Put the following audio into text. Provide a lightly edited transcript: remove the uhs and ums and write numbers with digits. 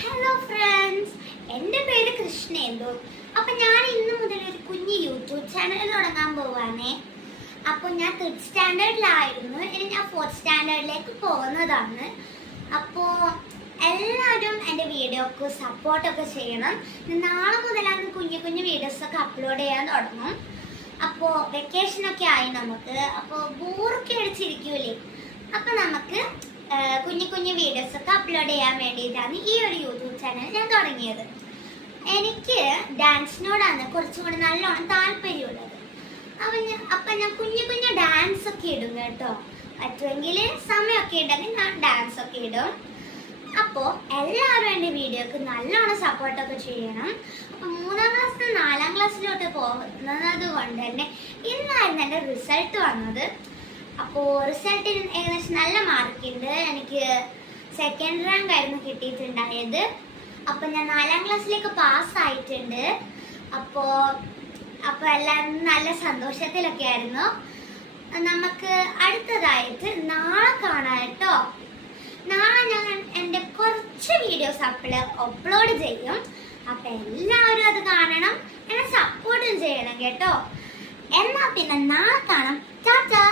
Hello friends, എൻ്റെ പേര് കൃഷ്ണേന്ദു. അപ്പം ഞാൻ ഇന്ന് മുതൽ ഒരു കുഞ്ഞ് യൂട്യൂബ് ചാനൽ തുടങ്ങാൻ പോവാണേ. അപ്പോൾ ഞാൻ 3rd സ്റ്റാൻഡേർഡിലായിരുന്നു, ഇനി ഞാൻ 4th സ്റ്റാൻഡേർഡിലേക്ക് പോകുന്നതാണ്. അപ്പോൾ എല്ലാവരും എൻ്റെ വീഡിയോക്ക് സപ്പോർട്ടൊക്കെ ചെയ്യണം. നാളെ മുതലാണ് കുഞ്ഞു കുഞ്ഞു വീഡിയോസൊക്കെ അപ്ലോഡ് ചെയ്യാൻ തുടങ്ങും. അപ്പോൾ വെക്കേഷനൊക്കെ ആയി നമുക്ക്, അപ്പോൾ ബോറൊക്കെ അടിച്ചിരിക്കൂലേ, അപ്പം നമുക്ക് കുഞ്ഞു കുഞ്ഞു വീഡിയോസ് ഒക്കെ അപ്ലോഡ് ചെയ്യാൻ വേണ്ടിയിട്ടാണ് ഈ ഒരു യൂട്യൂബ് ചാനൽ ഞാൻ തുടങ്ങിയത്. എനിക്ക് ഡാൻസിനോടാണ് കുറച്ചും കൂടി നല്ലോണം താല്പര്യമുള്ളത്. അപ്പം ഞാൻ കുഞ്ഞു കുഞ്ഞു ഡാൻസ് ഒക്കെ ഇടും കേട്ടോ. പറ്റുമെങ്കിൽ സമയമൊക്കെ ഉണ്ടെങ്കിൽ ഞാൻ ഡാൻസ് ഒക്കെ ഇടും. അപ്പോൾ എല്ലാവരും എൻ്റെ വീഡിയോക്ക് നല്ലോണം സപ്പോർട്ടൊക്കെ ചെയ്യണം. അപ്പം 3ാം ക്ലാസ്സിൽ 4ാം ക്ലാസ്സിലോട്ട് പോകുന്നത് കൊണ്ട് തന്നെ ഇന്നായിരുന്നു എൻ്റെ റിസൾട്ട് വന്നത്. അപ്പോൾ റിസൾട്ടിൽ ഏകദേശം നല്ല മാർക്കുണ്ട്. എനിക്ക് 2nd റാങ്ക് ആയിരുന്നു കിട്ടിയിട്ടുണ്ടായത്. അപ്പോൾ ഞാൻ 4ാം ക്ലാസ്സിലേക്ക് പാസ്സായിട്ടുണ്ട്. അപ്പോൾ എല്ലാവരും നല്ല സന്തോഷത്തിലൊക്കെ ആയിരുന്നു. നമുക്ക് അടുത്തതായിട്ട് നാളെ കാണാം കേട്ടോ. നാളെ ഞാൻ എൻ്റെ കുറച്ച് വീഡിയോസ് അപ്ലോഡ് ചെയ്യും. അപ്പം എല്ലാവരും അത് കാണണം, എന്നെ സപ്പോർട്ടും ചെയ്യണം കേട്ടോ. എന്നാൽ പിന്നെ നാളെ കാണാം. ടാറ്റാ.